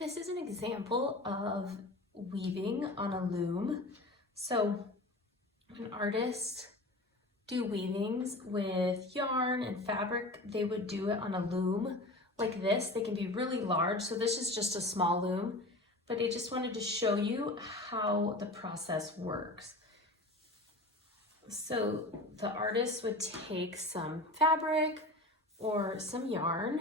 This is an example of weaving on a loom. So when artists do weavings with yarn and fabric, they would do it on a loom like this. They can be really large, so this is just a small loom, but I just wanted to show you how the process works. So the artist would take some fabric or some yarn,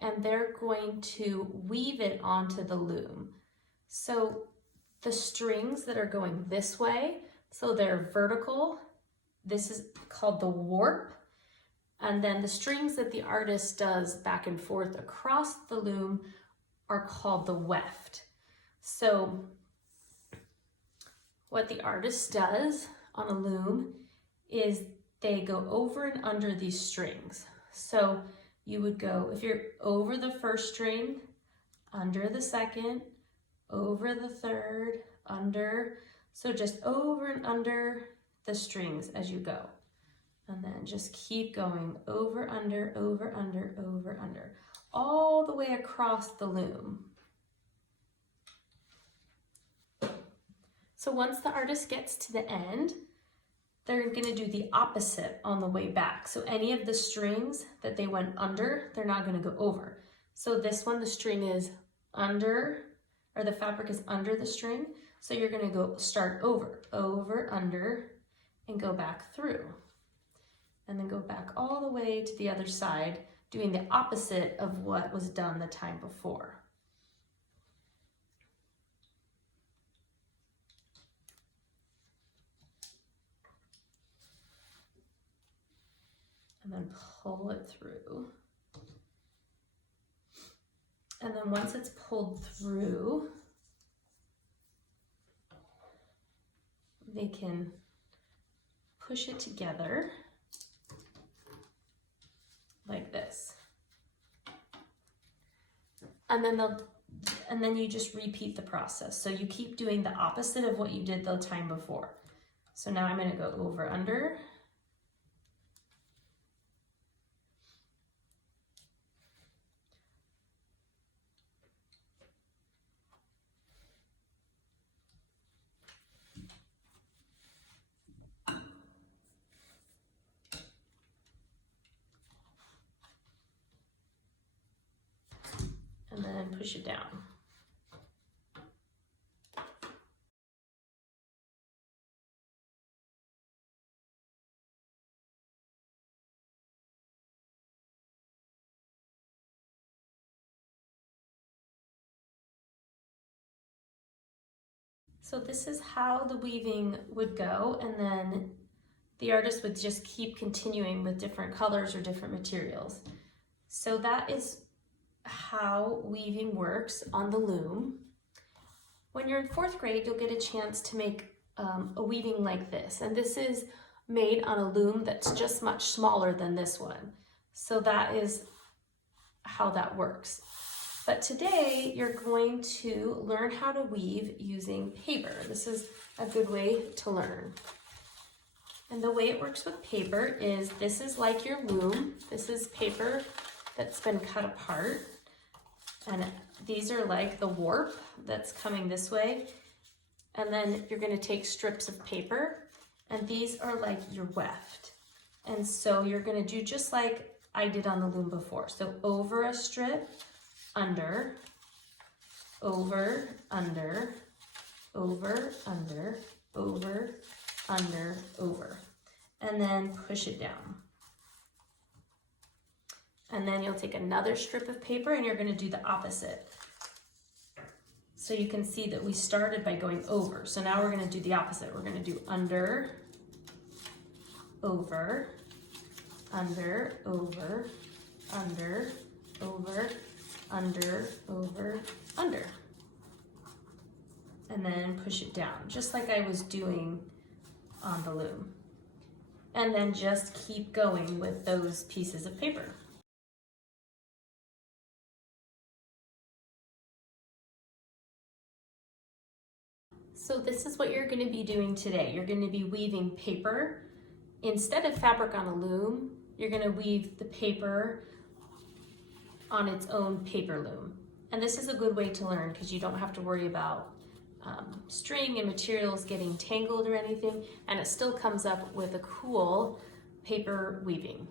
and they're going to weave it onto the loom. So the strings that are going this way, so they're vertical, this is called the warp, and then the strings that the artist does back and forth across the loom are called the weft. So what the artist does on a loom is they go over and under these strings. So you would go, if you're over the first string, under the second, over the third, under, so just over and under the strings as you go. And then just keep going over, under, over, under, over, under, all the way across the loom. So once the artist gets to the end, they're gonna do the opposite on the way back. So any of the strings that they went under, they're not gonna go over. So this one, the string is under, or the fabric is under the string. So you're gonna go start over, over, under, and go back through. And then go back all the way to the other side, doing the opposite of what was done the time before. And then pull it through. And then once it's pulled through, they can push it together like this. And then you just repeat the process. So you keep doing the opposite of what you did the time before. So now I'm gonna go over, under, and then push it down. So this is how the weaving would go, and then the artist would just keep continuing with different colors or different materials. So that is how weaving works on the loom. When you're in 4th grade, you'll get a chance to make a weaving like this. And this is made on a loom that's just much smaller than this one. So that is how that works. But today you're going to learn how to weave using paper. This is a good way to learn. And the way it works with paper is this is like your loom. This is paper that's been cut apart. And these are like the warp that's coming this way. And then you're gonna take strips of paper, and these are like your weft. And so you're gonna do just like I did on the loom before. So over a strip, under, over, under, over, under, over, under, over. And then push it down. And then you'll take another strip of paper and you're gonna do the opposite. So you can see that we started by going over. So now we're gonna do the opposite. We're gonna do under, over, under, over, under, over, under, over, under. And then push it down, just like I was doing on the loom. And then just keep going with those pieces of paper. So this is what you're going to be doing today. You're going to be weaving paper. Instead of fabric on a loom, you're going to weave the paper on its own paper loom. And this is a good way to learn because you don't have to worry about string and materials getting tangled or anything, and it still comes up with a cool paper weaving.